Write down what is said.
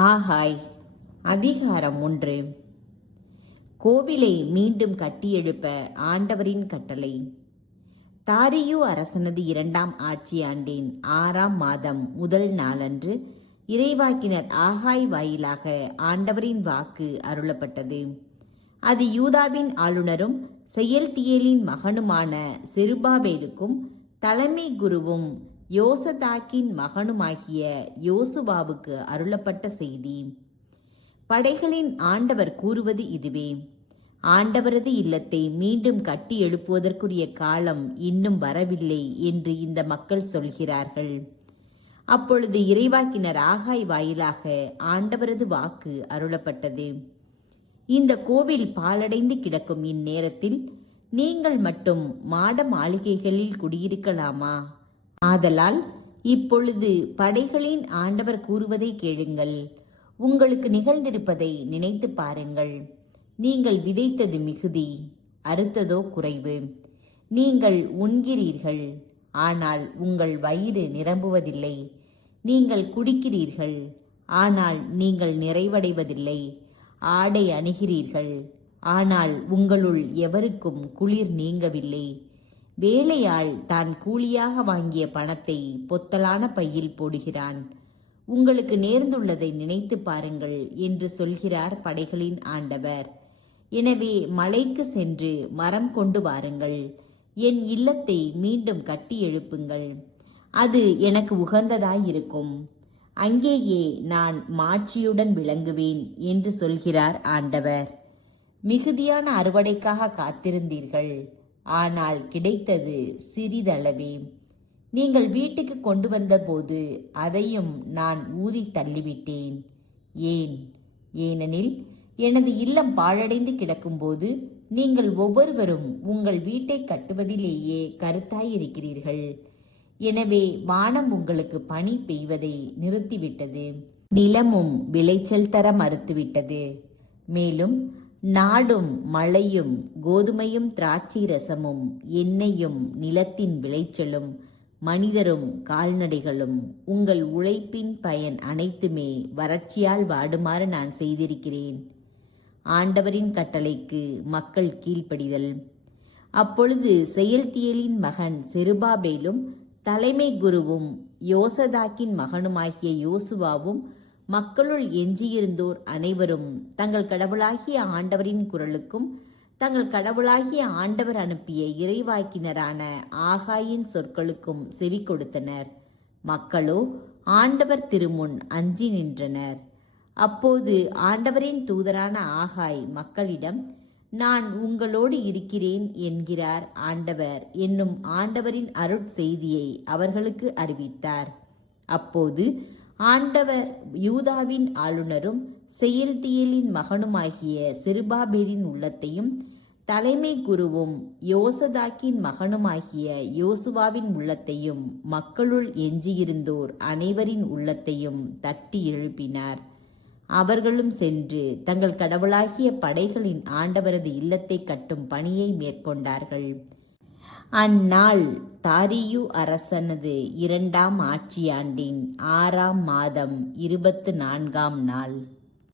ஆகாய். அதிகாரம் 1. கோவிலை மீண்டும் கட்டியெழுப்ப ஆண்டவரின் கட்டளை. தாரியு அரசனது 2ஆம் ஆட்சி ஆண்டின் 6ஆம் மாதம் முதல் நாளன்று இறைவாக்கினர் ஆகாய் வாயிலாக ஆண்டவரின் வாக்கு அருளப்பட்டது. அது யூதாவின் ஆளுநரும் செயல்தியேலின் மகனுமான செருபாபேலுக்கும் தலைமை குருவும் யோசதாக்கின் மகனுமாகிய யோசுவாவுக்கு அருளப்பட்ட செய்தி. படைகளின் ஆண்டவர் கூறுவது இதுவே: ஆண்டவரது இல்லத்தை மீண்டும் கட்டி எழுப்புவதற்குரிய காலம் இன்னும் வரவில்லை என்று இந்த மக்கள் சொல்கிறார்கள். அப்பொழுது இறைவாக்கினர் ஆகாய் வாயிலாக ஆண்டவரது வாக்கு அருளப்பட்டது. இந்த கோவில் பாழடைந்து கிடக்கும் இந்நேரத்தில் நீங்கள் மட்டும் மாட மாளிகைகளில் குடியிருக்கலாமா? ஆதலால் இப்பொழுது படைகளின் ஆண்டவர் கூறுவதை கேளுங்கள். உங்களுக்கு நிகழ்ந்திருப்பதை நினைத்து பாருங்கள். நீங்கள் விதைத்தது மிகுதி, அறுத்ததோ குறைவு. நீங்கள் உண்கிறீர்கள், ஆனால் உங்கள் வயிறு நிரம்புவதில்லை. நீங்கள் குடிக்கிறீர்கள், ஆனால் நீங்கள் நிறைவடைவதில்லை. ஆடை அணிகிறீர்கள், ஆனால் உங்களுள் எவருக்கும் குளிர் நீங்கவில்லை. வேலையாள் தான் கூலியாக வாங்கிய பணத்தை பொத்தலான பையில் போடுகிறான். உங்களுக்கு நேர்ந்துள்ளதை நினைத்து பாருங்கள் என்று சொல்கிறார் படைகளின் ஆண்டவர். எனவே மலைக்கு சென்று மரம் கொண்டு வாருங்கள். என் இல்லத்தை மீண்டும் கட்டி எழுப்புங்கள். அது எனக்கு உகந்ததாயிருக்கும். அங்கேயே நான் மாட்சியுடன் விளங்குவேன் என்று சொல்கிறார் ஆண்டவர். மிகுதியான அறுவடைக்காக காத்திருந்தீர்கள், ஆனால் கிடைத்தது சிறிதளவே. நீங்கள் வீட்டுக்கு கொண்டு வந்தபோது அதையும் நான் ஊதி தள்ளிவிட்டேன். ஏனெனில் எனது இல்லம் பாழடைந்து கிடக்கும்போது நீங்கள் ஒவ்வொருவரும் உங்கள் வீட்டை கட்டுவதிலேயே கருத்தாயிருக்கிறீர்கள். எனவே வானம் உங்களுக்கு பனி பெய்வதை நிறுத்திவிட்டது, நிலமும் விளைச்சல் தர மறுத்துவிட்டது. மேலும் நாடும் மழையும் கோதுமையும் திராட்சை ரசமும் எண்ணெயும் நிலத்தின் விளைச்சலும் மனிதரும் கால்நடைகளும் உங்கள் உழைப்பின் பயன் அனைத்துமே வறட்சியால் வாடுமாறு நான் செய்திருக்கிறேன். ஆண்டவரின் கட்டளைக்கு மக்கள் கீழ்ப்படிதல். அப்பொழுது செயல்தியேலின் மகன் செருபாபேலும் தலைமை குருவும் யோசதாக்கின் மகனுமாகிய யோசுவாவும் மக்களுள் எஞ்சியிருந்தோர் அனைவரும் தங்கள் கடவுளாகிய ஆண்டவரின் குரலுக்கும் தங்கள் கடவுளாகிய ஆண்டவர் அனுப்பிய இறைவாக்கினரான ஆகாயின் சொற்களுக்கும் செவி கொடுத்தனர். மக்களோ ஆண்டவர் திருமுன் அஞ்சி நின்றனர். அப்போது ஆண்டவரின் தூதரான ஆகாய் மக்களிடம், நான் உங்களோடு இருக்கிறேன் என்கிறார் ஆண்டவர் என்னும் ஆண்டவரின் அருட்செய்தியை அவர்களுக்கு அறிவித்தார். அப்போது ஆண்டவர் யூதாவின் ஆளுநரும் செயல்தியேலின் மகனுமாகிய செருபாபேலின் உள்ளத்தையும் தலைமை குருவும் யோசதாக்கின் மகனுமாகிய யோசுவாவின் உள்ளத்தையும் மக்களுள் எஞ்சியிருந்தோர் அனைவரின் உள்ளத்தையும் தட்டி எழுப்பினார். அவர்களும் சென்று தங்கள் கடவுளாகிய படைகளின் ஆண்டவரது இல்லத்தை கட்டும் பணியை மேற்கொண்டார்கள். அந்நாள் தாரியு அரசனது 2ஆம் ஆட்சியாண்டின் 6ஆம் மாதம் 24ஆம் நாள்.